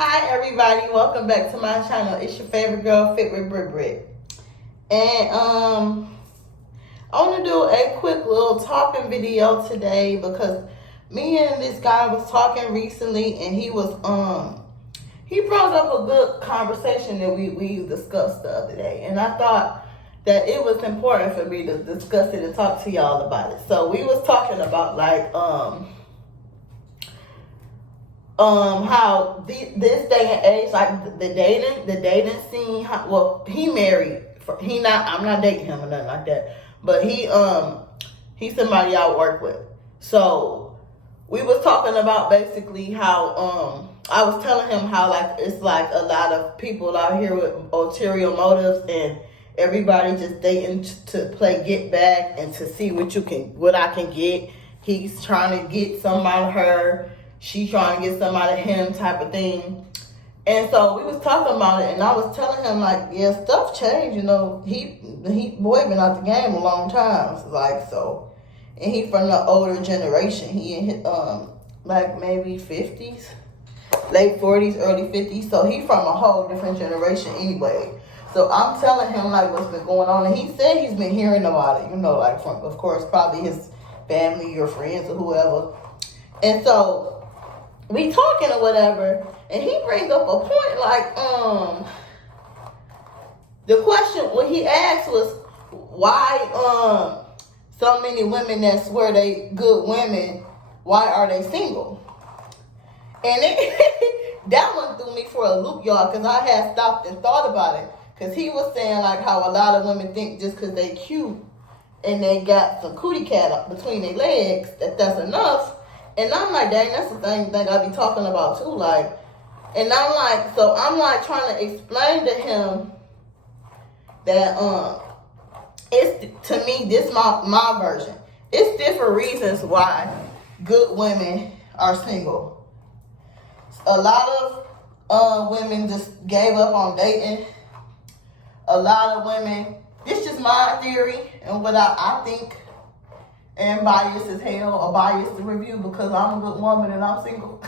Hi everybody, welcome back to my channel. It's your favorite girl, Fit with Britt Britt. And I want to do a quick little talking video today because me and this guy was talking recently, and he brought up a good conversation that we discussed the other day, and I thought that it was important for me to discuss it and talk to y'all about it. So we was talking about how this day and age, like the dating scene. He married. I'm not dating him or nothing like that. But he's somebody I work with. So we was talking about basically how I was telling him how it's like a lot of people out here with ulterior motives, and everybody just dating to play get back and to see what I can get. He's trying to get some out of her. She's trying to get some out of him, type of thing. And so we was talking about it, and I was telling him yeah, stuff changed. He boy been out the game a long time. And he from the older generation. He in his, maybe 50s, late 40s, early 50s. So he from a whole different generation anyway. So I'm telling him what's been going on, and he said he's been hearing about it. From, of course, probably his family or friends or whoever. And so we talking or whatever, and he brings up a point the question what he asked was why so many women that swear they good women, why are they single? And that one threw me for a loop, y'all, because I had stopped and thought about it, because he was saying how a lot of women think just because they cute and they got some cootie cat up between their legs that's enough. And I'm like, dang, that's the same thing I be talking about too. And I'm trying to explain to him that it's, to me, this my version. It's different reasons why good women are single. A lot of women just gave up on dating. A lot of women, this is my theory and what I think. And biased as hell, a biased review because I'm a good woman and I'm single.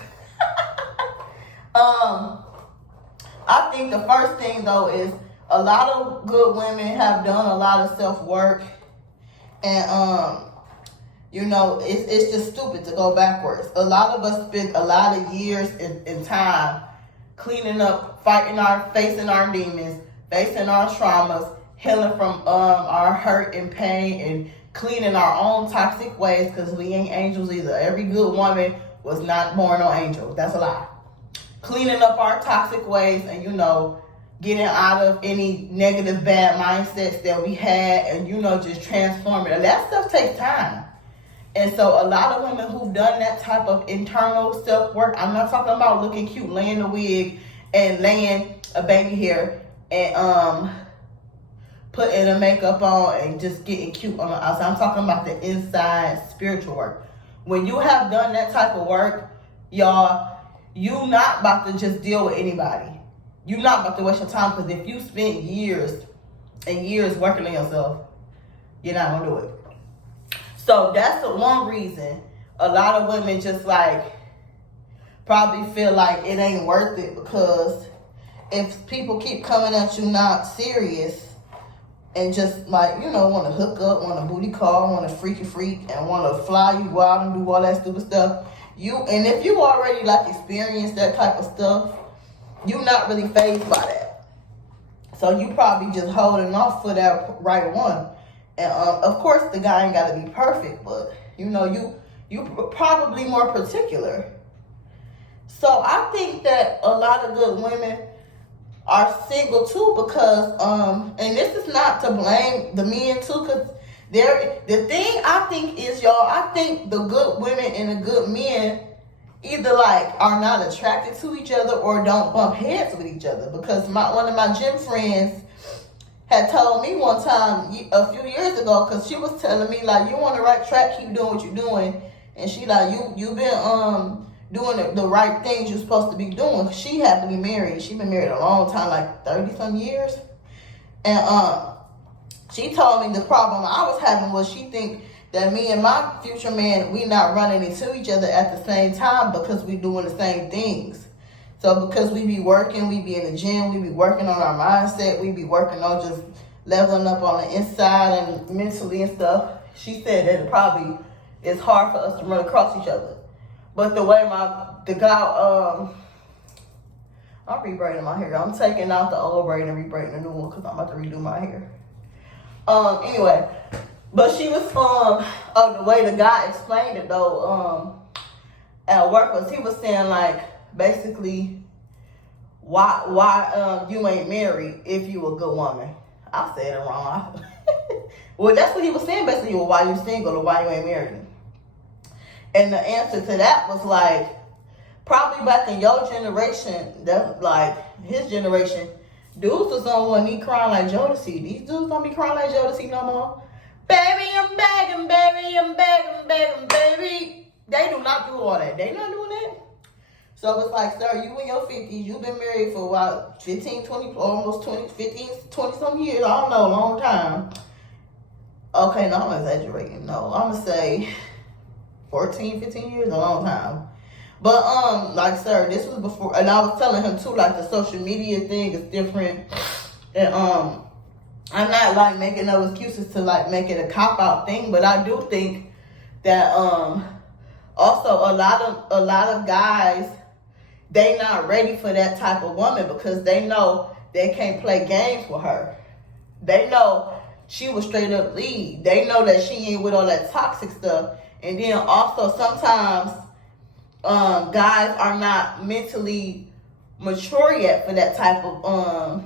I think the first thing though is a lot of good women have done a lot of self-work, and it's just stupid to go backwards. A lot of us spend a lot of years in time cleaning up, facing our demons, facing our traumas, healing from our hurt and pain, and cleaning our own toxic ways, because we ain't angels either. Every good woman was not born no angel. That's a lie. Cleaning up our toxic ways and, getting out of any negative, bad mindsets that we had, and, just transforming. And that stuff takes time. And so a lot of women who've done that type of internal self-work, I'm not talking about looking cute, laying a wig and laying a baby hair and putting the makeup on and just getting cute on the outside. I'm talking about the inside spiritual work. When you have done that type of work, y'all, you not about to just deal with anybody. You're not about to waste your time, because if you spend years and years working on yourself, you're not going to do it. So that's the one reason a lot of women just probably feel like it ain't worth it, because if people keep coming at you not serious, and just want to hook up, want a booty call, want to freaky freak, and want to fly you out and do all that stupid stuff. And if you already experienced that type of stuff, you're not really fazed by that. So you probably just holding off for that right one. And of course the guy ain't got to be perfect, but you probably more particular. So I think that a lot of good women are single too, because and this is not to blame the men too, because the thing I think is, y'all, I think the good women and the good men either are not attracted to each other or don't bump heads with each other. Because one of my gym friends had told me one time a few years ago, because she was telling me you on the right track, keep doing what you're doing, and she you've been doing the right things you're supposed to be doing. She had to be married. She's been married a long time, 30 some years. And she told me the problem I was having was she think that me and my future man, we not running into each other at the same time because we doing the same things. So because we be working, we be in the gym, we be working on our mindset, we be working on just leveling up on the inside and mentally and stuff. She said that it probably is hard for us to run across each other. But the way the guy, I'm rebraiding my hair. I'm taking out the old braid and rebraiding the new one because I'm about to redo my hair. Anyway, but she was, the way the guy explained it though, at work was, he was saying like, basically, why you ain't married if you a good woman. I said it wrong. Well, that's what he was saying basically. Well, why you single or why you ain't married? And the answer to that was like, probably back in your generation, that like his generation, dudes was on one knee crying like Jodeci. These dudes don't be crying like Jodeci no more. Baby, I'm begging, baby, I'm begging, begging, baby. They do not do all that. They not doing that. So it's like, sir, you in your 50s, you've been married for about 15, 20, almost 20, 15, 20 some years. I don't know, a long time. Okay, no, I'm exaggerating. No, I'm going to say 14, 15 years, a long time. But, like, sir, this was before, and I was telling him, too, like, the social media thing is different. And, I'm not, like, making no excuses to, like, make it a cop-out thing, but I do think that, also, a lot of guys, they not ready for that type of woman because they know they can't play games with her. They know she was straight up lead. They know that she ain't with all that toxic stuff. And then also sometimes guys are not mentally mature yet for that type of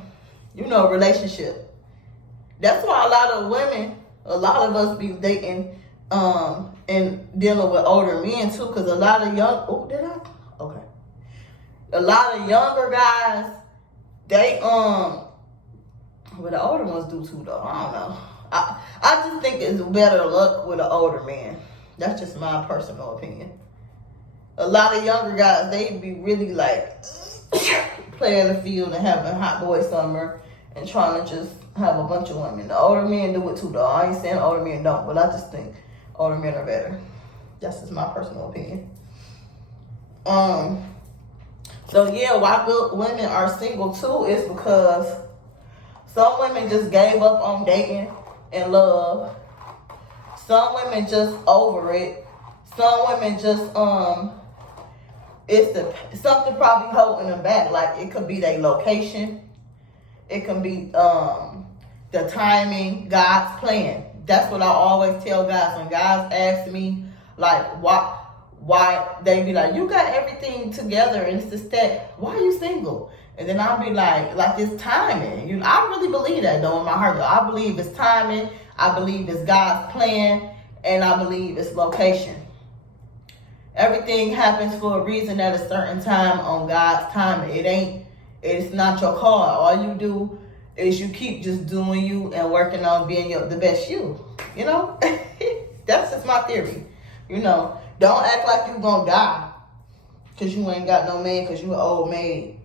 relationship. That's why a lot of us be dating and dealing with older men too, because a lot of a lot of younger guys, they well, the older ones do too though. I don't know. I just think it's better luck with an older man. That's just my personal opinion. A lot of younger guys, they be really like playing the field and having a hot boy summer and trying to just have a bunch of women. The older men do it too though. I ain't saying older men don't, but I just think older men are better. That's just my personal opinion. So yeah, why good women are single too is because some women just gave up on dating and love. Some women just over it. Some women just something probably holding them back. Like it could be their location. It can be the timing, God's plan. That's what I always tell guys. When guys ask me like why they be like, you got everything together and it's just that, why are you single? And then I'll be like it's timing. I really believe that though in my heart. I believe it's timing. I believe it's God's plan, and I believe it's location. Everything happens for a reason at a certain time on God's timing. It's not your call. All you do is you keep just doing you and working on being the best you. That's just my theory. Don't act like you gonna die because you ain't got no man because you an old maid.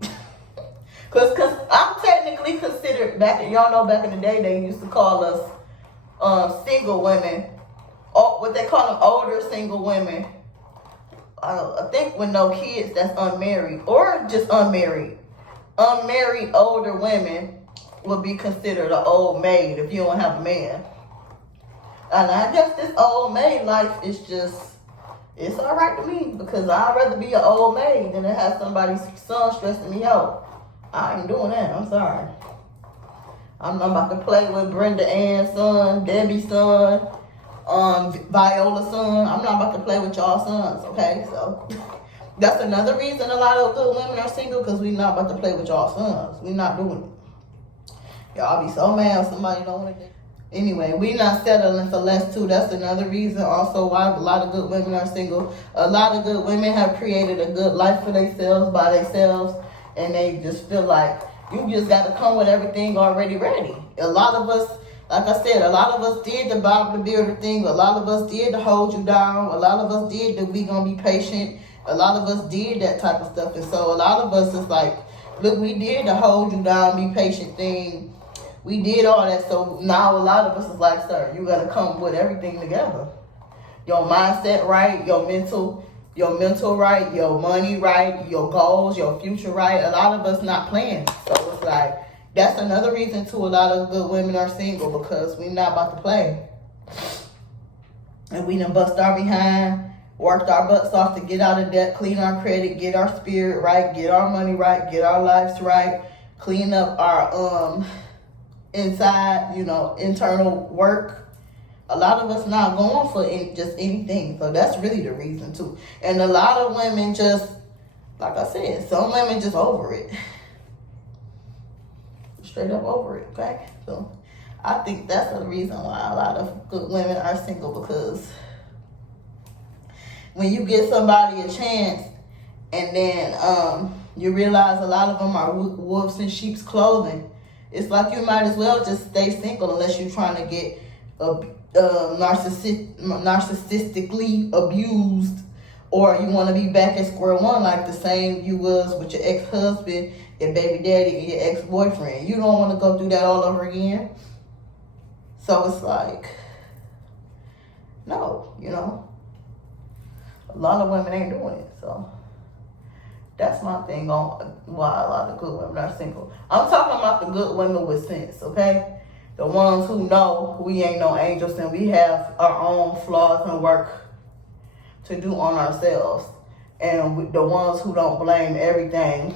Cause I'm technically considered back in the day they used to call us single women, or what they call them older single women. I think with no kids, that's unmarried or just unmarried. Unmarried older women would be considered an old maid if you don't have a man. And I guess this old maid life is just, it's all right to me because I'd rather be an old maid than to have somebody's son stressing me out. I ain't doing that. I'm sorry. I'm not about to play with Brenda Ann's son, Debbie's son, Viola's son. I'm not about to play with y'all sons, okay? So that's another reason a lot of good women are single, because we not about to play with y'all sons. We not doing it. Y'all be so mad if somebody don't want to do. Anyway, we not settling for less too. That's another reason also why a lot of good women are single. A lot of good women have created a good life for themselves by themselves, and they just feel like you just got to come with everything already ready. A lot of us, like I said, a lot of us did the Bible the Builder thing. A lot of us did the hold you down. A lot of us did the we gonna be patient. A lot of us did that type of stuff. And so a lot of us is like, look, we did the hold you down, be patient thing. We did all that. So now a lot of us is like, sir, you got to come with everything together. Your mindset right, your mental your mental right, your money right, your goals, your future right. A lot of us not playing. So it's like, that's another reason too a lot of good women are single, because we not about to play. And we done bust our behind, worked our butts off to get out of debt, clean our credit, get our spirit right, get our money right, get our lives right, clean up our inside, internal work. A lot of us not going for just anything. So that's really the reason too. And a lot of women just, like I said, some women just over it. Straight up over it, okay? So I think that's the reason why a lot of good women are single, because when you give somebody a chance and then you realize a lot of them are wolves in sheep's clothing, it's like you might as well just stay single unless you're trying to get narcissistically abused, or you want to be back at square one like the same you was with your ex-husband, your baby daddy, and your ex-boyfriend. You don't want to go through that all over again. So it's like, no, a lot of women ain't doing it. So that's my thing on why a lot of good women are single. I'm talking about the good women with sense, okay? The ones who know we ain't no angels and we have our own flaws and work to do on ourselves. And the ones who don't blame everything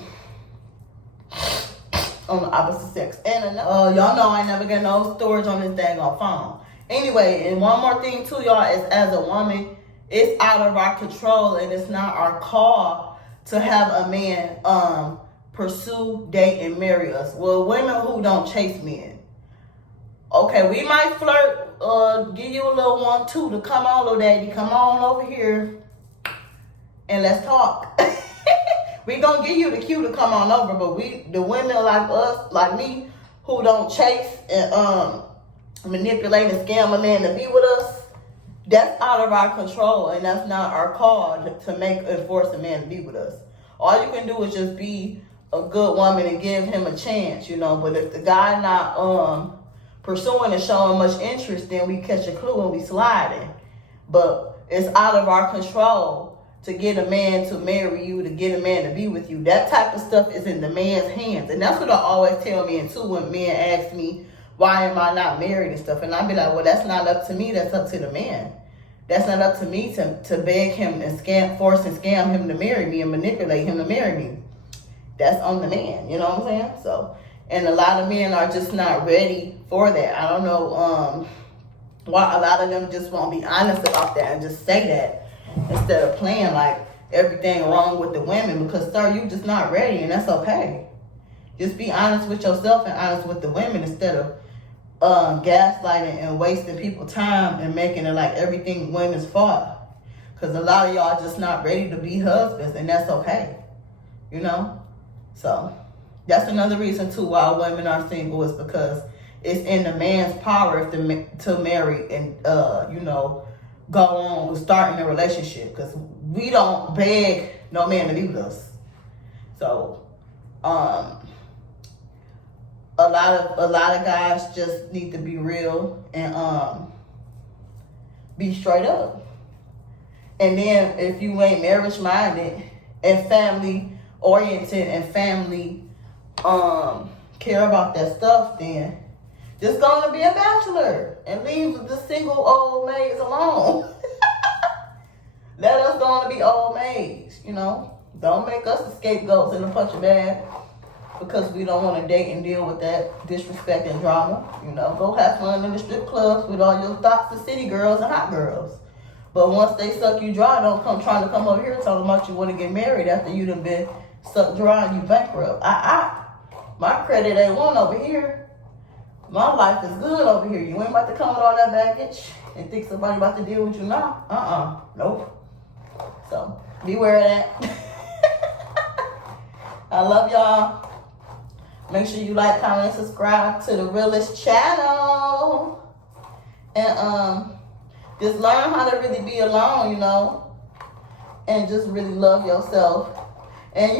on the opposite sex. And y'all know I ain't never get no storage on this dang on phone. Anyway, and one more thing too, y'all, is as a woman, it's out of our control and it's not our call to have a man pursue, date, and marry us. Well, women who don't chase men. Okay, we might flirt, give you a little 1-2 to come on, little daddy, come on over here and let's talk. We gonna give you the cue to come on over, but the women like us, like me, who don't chase and manipulate and scam a man to be with us, that's out of our control, and that's not our call to make and force a man to be with us. All you can do is just be a good woman and give him a chance, But if the guy not pursuing and showing much interest, then we catch a clue and we sliding. But it's out of our control to get a man to marry you, to get a man to be with you. That type of stuff is in the man's hands. And that's what I always tell men too when men ask me, why am I not married and stuff? And I be like, well, that's not up to me. That's up to the man. That's not up to me to beg him and force and scam him to marry me and manipulate him to marry me. That's on the man. You know what I'm saying? So, and a lot of men are just not ready for that. I don't know why a lot of them just won't be honest about that and just say that instead of playing like everything wrong with the women, because, sir, you just not ready, and that's okay. Just be honest with yourself and honest with the women instead of gaslighting and wasting people's time and making it like everything women's fault. Because a lot of y'all just not ready to be husbands, and that's okay. So that's another reason too why women are single, is because it's in the man's power to marry and go on with starting a relationship, because we don't beg no man to be with us. So a lot of guys just need to be real and be straight up. And then if you ain't marriage minded and family oriented and family care about that stuff, then just gonna be a bachelor and leave the single old maids alone. Let us gonna be old maids, Don't make us the scapegoats in a punching bag because we don't want to date and deal with that disrespect and drama. Go have fun in the strip clubs with all your thoughts of city girls and hot girls. But once they suck you dry, don't come trying to come over here talking about you want to get married after you done been sucked dry and you bankrupt. My credit ain't one over here. My life is good over here. You ain't about to come with all that baggage and think somebody about to deal with you now. Nope. So beware of that. I love y'all. Make sure you like, comment, and subscribe to the Realist channel. And just learn how to really be alone, and just really love yourself. And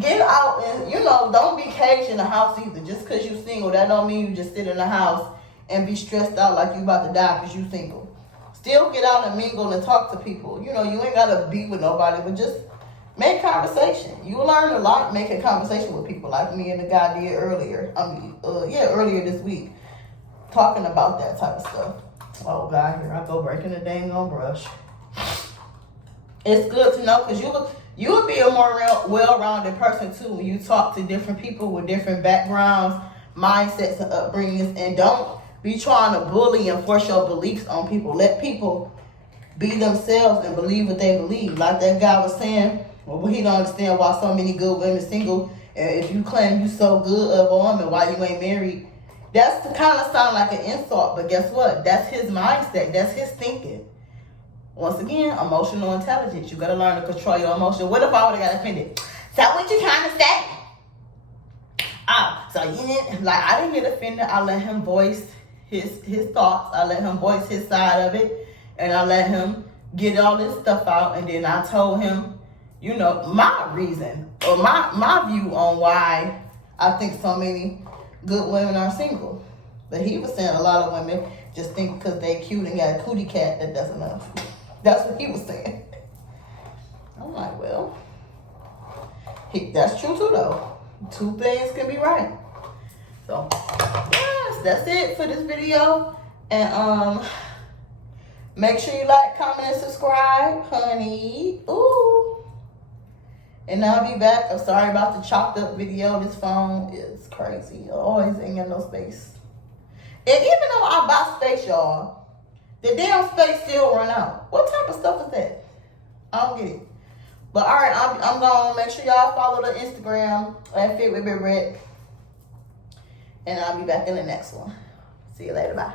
get out and don't be caged in the house either. Just because you single, that don't mean you just sit in the house and be stressed out like you about to die because you single. still get out and mingle and talk to people. You know, you ain't gotta be with nobody, but just make conversation. You learn a lot making conversation with people, like me and the guy did earlier. Earlier this week, talking about that type of stuff. Oh God, here I go breaking the dang on brush. It's good to know, because you will be a more well-rounded person too when you talk to different people with different backgrounds, mindsets, and upbringings, and don't be trying to bully and force your beliefs on people. Let people be themselves and believe what they believe. Like that guy was saying, well, he don't understand why so many good women single. And if you claim you so good of a woman, why you ain't married? That's the kind of sound like an insult, but guess what? That's his mindset. That's his thinking. Once again, emotional intelligence. You gotta learn to control your emotion. What if I would've got offended? So what you trying to say? So you didn't, like, I didn't get offended. I let him voice his thoughts. I let him voice his side of it, and I let him get all this stuff out. And then I told him, you know, my reason or my view on why I think so many good women are single. But he was saying a lot of women just think because they cute and got a cootie cat that that's enough. That's what he was saying. I'm like, well, that's true too though. Two things can be right. So yes, that's it for this video. And make sure you like, comment, and subscribe, honey. Ooh. And I'll be back. I'm sorry about the chopped up video. This phone is crazy. Always ain't got no space. And even though I buy space, y'all, the damn space still run out. What type of stuff is that? I don't get it. But all right, I'm going to make sure y'all follow the Instagram at Fit with Big Rick. And I'll be back in the next one. See you later. Bye.